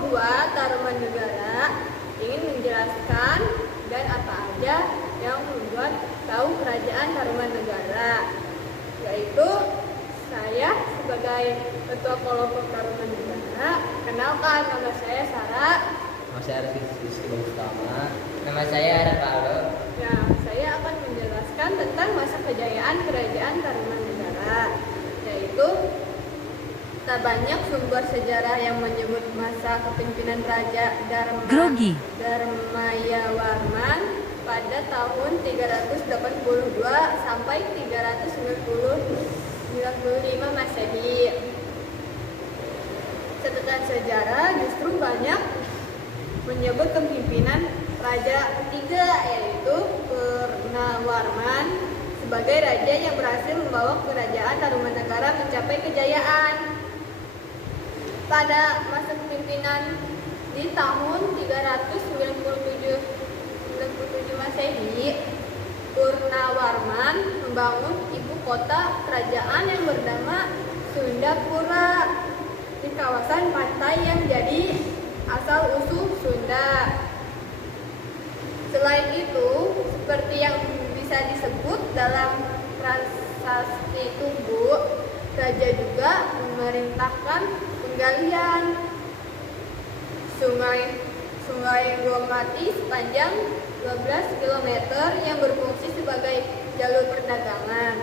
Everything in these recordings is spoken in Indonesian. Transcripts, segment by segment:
Kelompok 2 Tarumanegara ingin menjelaskan dan apa aja yang membuat tahu Kerajaan Tarumanegara, yaitu saya sebagai Ketua Kelompok Tarumanegara. Kenalkan, nama saya Sarah. Nama saya Rizky Utama. Nama saya Arapalo. Ya, saya akan menjelaskan tentang masa kejayaan Kerajaan Tarumanegara, yaitu tak banyak sumber sejarah yang menyebut masa kepemimpinan Raja Dharmayawarman pada tahun 382 sampai 395 Masehi. Catatan sejarah justru banyak menyebut kepemimpinan Raja ketiga, yaitu Purnawarman, sebagai raja yang berhasil membawa Kerajaan Tarumanegara mencapai kejayaan. Pada masa kepemimpinan di tahun 397 Masehi, Purnawarman membangun ibu kota kerajaan yang bernama Sundapura di kawasan pantai yang jadi asal usul Sunda. Selain itu, seperti yang bisa disebut dalam prasasti Tugu, raja juga memerintahkan penggalian Sungai Gomati sepanjang 12 km yang berfungsi sebagai jalur perdagangan,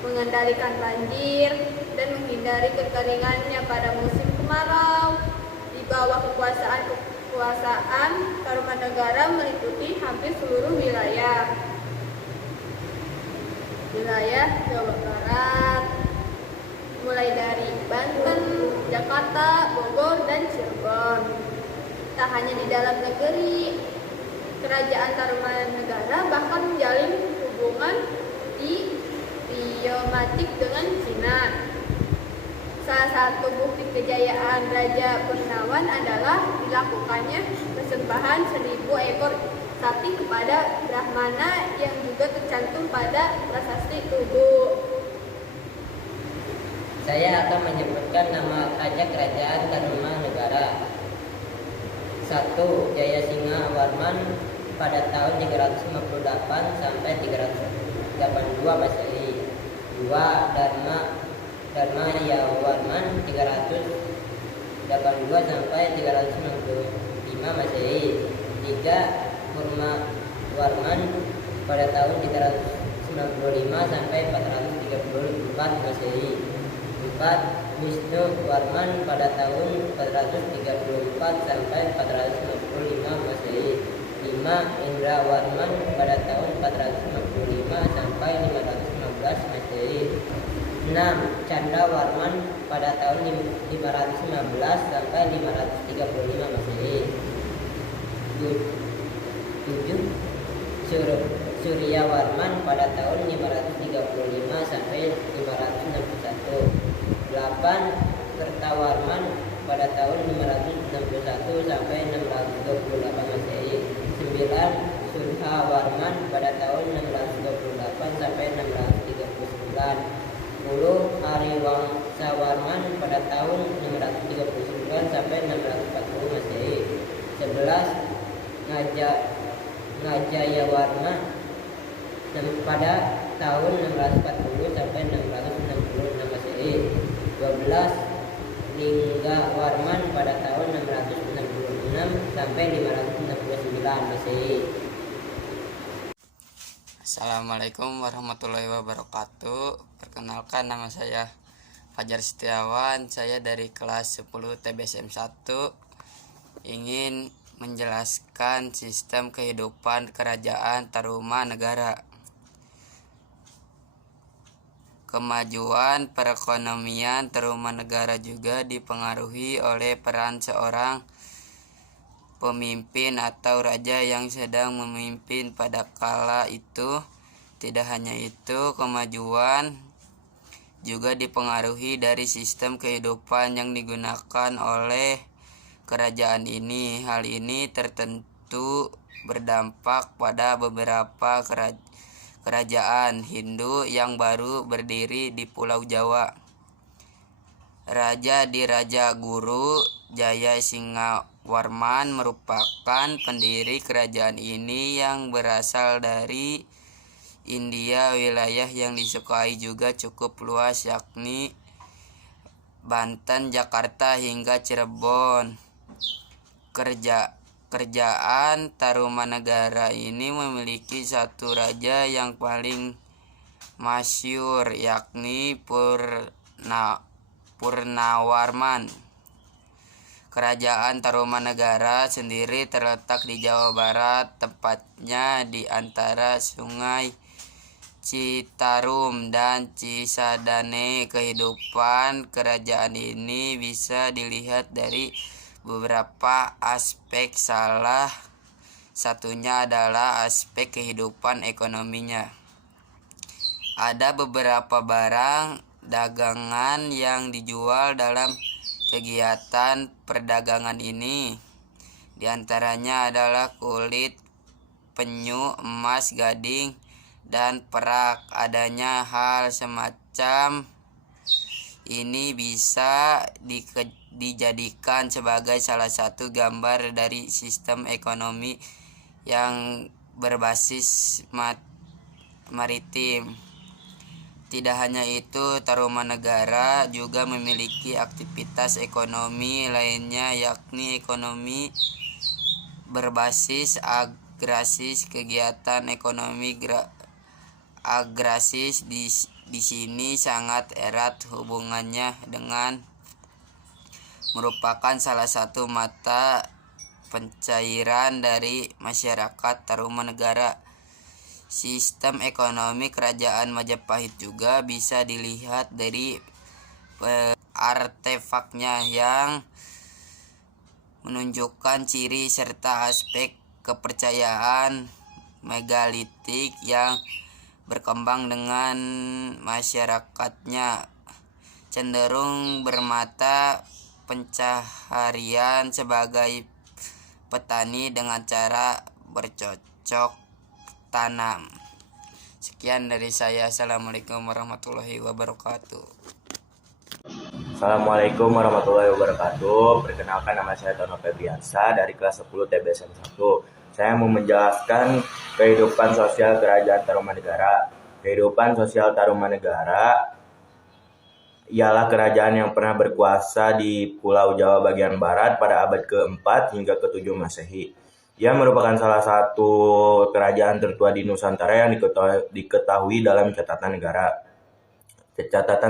mengendalikan banjir, dan menghindari kekeringannya pada musim kemarau. Di bawah kekuasaan Tarumanegara meliputi hampir seluruh wilayah Jawa Barat, mulai dari Banten, Jakarta, Bogor, dan Cirebon. Tak hanya di dalam negeri, Kerajaan Tarumanegara bahkan menjalin hubungan diplomatik dengan Cina. Salah satu bukti kejayaan Raja Purnawan adalah dilakukannya persembahan 1000 ekor sapi kepada Brahmana yang juga tercantum pada prasasti Tugu. Saya akan menyebutkan nama raja Kerajaan Tarumanegara. 1. Jayasinga Warman pada tahun 358 sampai 382 Masehi. 2. Dharmayawarman 382 sampai 395 Masehi. 3. Purnawarman pada tahun 395 sampai 434 Masehi. 4. Wisnuwarman pada tahun 434 sampai 455 Masehi. 5. Indrawarman pada tahun 455 sampai 515 Masehi. 6. Candrawarman pada tahun 515 sampai 535 Masehi. 7. Suryawarman pada tahun 535 sampai 561. 8. Kertawarman pada tahun 561 sampai 628 Masehi. 9. Surhawarman pada tahun 628 sampai 639. 10. Hariwangsawarman pada tahun 639 sampai 640 Masehi. 11. Ngajayawarman pada tahun 640 sampai 666 Masehi. 12. Linggawarman pada tahun 666 sampai 569 Masehi. Assalamualaikum warahmatullahi wabarakatuh. Perkenalkan, nama saya Fajar Setiawan. Saya dari kelas 10 TBSM 1 ingin menjelaskan sistem kehidupan Kerajaan Tarumanegara. Kemajuan perekonomian Tarumanegara juga dipengaruhi oleh peran seorang pemimpin atau raja yang sedang memimpin pada kala itu. Tidak hanya itu, kemajuan juga dipengaruhi dari sistem kehidupan yang digunakan oleh kerajaan ini. Hal ini tertentu berdampak pada beberapa kerajaan Hindu yang baru berdiri di Pulau Jawa. Raja di Raja Guru Jayasinga Warman merupakan pendiri kerajaan ini yang berasal dari India. Wilayah yang disukai juga cukup luas, yakni Banten, Jakarta hingga Cirebon. Kerajaan Tarumanegara ini memiliki satu raja yang paling masyhur, yakni Purnawarman. Kerajaan Tarumanegara sendiri terletak di Jawa Barat, tepatnya di antara Sungai Citarum dan Cisadane. Kehidupan kerajaan ini bisa dilihat dari beberapa aspek, salah satunya adalah aspek kehidupan ekonominya. Ada beberapa barang dagangan yang dijual dalam kegiatan perdagangan ini. Di antaranya adalah kulit, penyu, emas, gading, dan perak. Adanya hal semacam ini bisa dijadikan sebagai salah satu gambar dari sistem ekonomi yang berbasis maritim. Tidak hanya itu, Tarumanegara juga memiliki aktivitas ekonomi lainnya, yakni ekonomi berbasis agrasis. Kegiatan ekonomi agrasis di sini sangat erat hubungannya dengan merupakan salah satu mata pencairan dari masyarakat Tarumanegara. Sistem ekonomi kerajaan Majapahit juga bisa dilihat dari artefaknya yang menunjukkan ciri serta aspek kepercayaan megalitik yang berkembang dengan masyarakatnya cenderung bermata pencaharian sebagai petani dengan cara bercocok tanam. Sekian dari saya. Assalamualaikum warahmatullahi wabarakatuh. Assalamualaikum warahmatullahi wabarakatuh. Perkenalkan, nama saya Tono Febriansa dari kelas 10 TBSM 1. Saya mau menjelaskan kehidupan sosial kerajaan Tarumanegara. Kehidupan sosial Tarumanegara ialah kerajaan yang pernah berkuasa di Pulau Jawa bagian barat pada abad ke-4 hingga ke-7 Masehi. Ia merupakan salah satu kerajaan tertua di Nusantara yang diketahui dalam catatan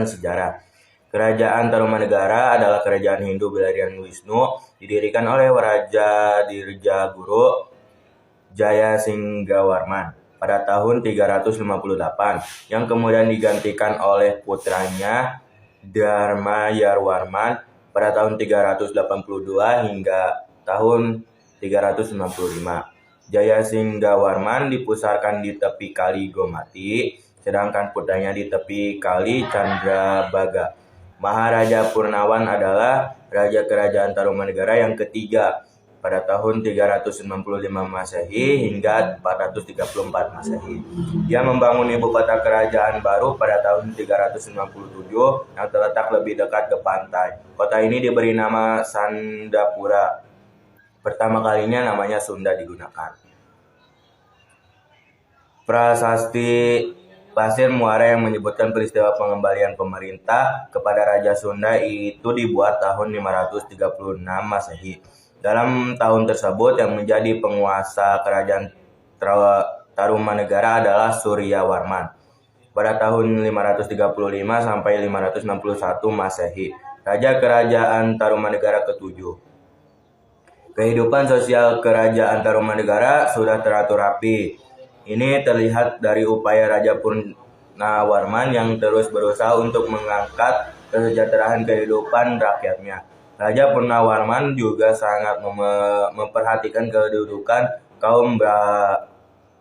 sejarah. Kerajaan Tarumanegara adalah kerajaan Hindu Belarian Wisnu, didirikan oleh Raja Dirjaguru Jayasinggawarman pada tahun 358, yang kemudian digantikan oleh putranya Dharmayarwarman pada tahun 382 hingga tahun 395. Jayasinggawarman dipusarkan di tepi Kali Gomati, sedangkan putranya di tepi Kali Chandrabaga. Maharaja Purnawan adalah raja kerajaan Tarumanegara yang ketiga pada tahun 395 Masehi hingga 434 Masehi. Dia membangun ibu kota kerajaan baru pada tahun 397 yang terletak lebih dekat ke pantai. Kota ini diberi nama Sandapura. Pertama kalinya namanya Sunda digunakan. Prasasti Pasir Muara yang menyebutkan peristiwa pengembalian pemerintah kepada Raja Sunda itu dibuat tahun 536 Masehi. Dalam tahun tersebut yang menjadi penguasa kerajaan Tarumanegara adalah Suryawarman pada tahun 535 sampai 561 Masehi, Raja Kerajaan Tarumanegara ke-7. Kehidupan sosial kerajaan Tarumanegara sudah teratur rapi. Ini terlihat dari upaya Raja Purnawarman yang terus berusaha untuk mengangkat kesejahteraan kehidupan rakyatnya. Raja Purnawarman juga sangat memperhatikan kedudukan kaum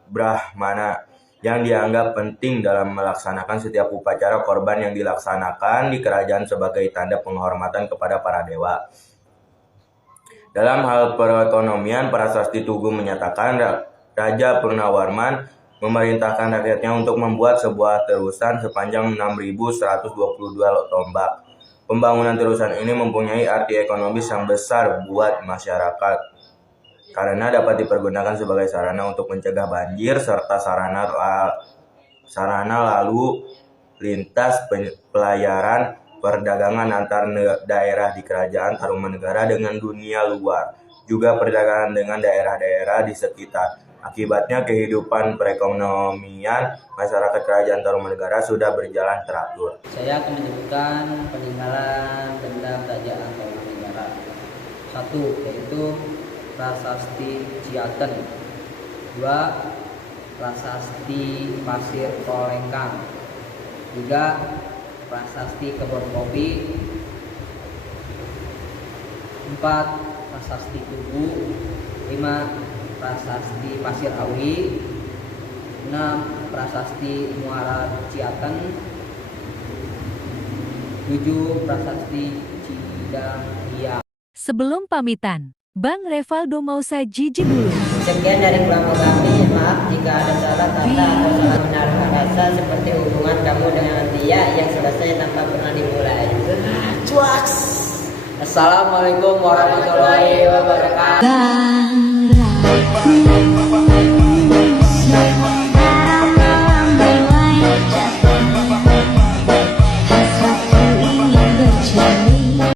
Brahmana yang dianggap penting dalam melaksanakan setiap upacara korban yang dilaksanakan di kerajaan sebagai tanda penghormatan kepada para dewa. Dalam hal perekonomian, Prasasti Tugu menyatakan Raja Purnawarman memerintahkan rakyatnya untuk membuat sebuah terusan sepanjang 6.122 tombak. Pembangunan terusan ini mempunyai arti ekonomis yang besar buat masyarakat karena dapat dipergunakan sebagai sarana untuk mencegah banjir serta sarana lalu lintas pelayaran perdagangan antar daerah di Kerajaan Tarumanegara dengan dunia luar, juga perdagangan dengan daerah-daerah di sekitar. Akibatnya kehidupan perekonomian masyarakat Kerajaan Tarumanegara sudah berjalan teratur. Saya akan menyebutkan peninggalan benda Kerajaan Tarumanegara. 1. Yaitu Prasasti Ciaten. 2. Prasasti Pasir Kolengkang. 3. Prasasti Kebon Kopi. 4. Prasasti Tugu. 5. Prasasti Pasir Awi. 6. Prasasti Muara Ciaten. 7. Prasasti Cidanghiang. Sebelum pamitan, Bang Revaldo mau saji dulu. Sekian dari kelompok kami. Maaf jika ada salah kata atau salah menaruh rasa seperti hubungan kamu dengan dia yang selesai tanpa pernah dimulai. Cuaks. Assalamualaikum warahmatullahi wabarakatuh.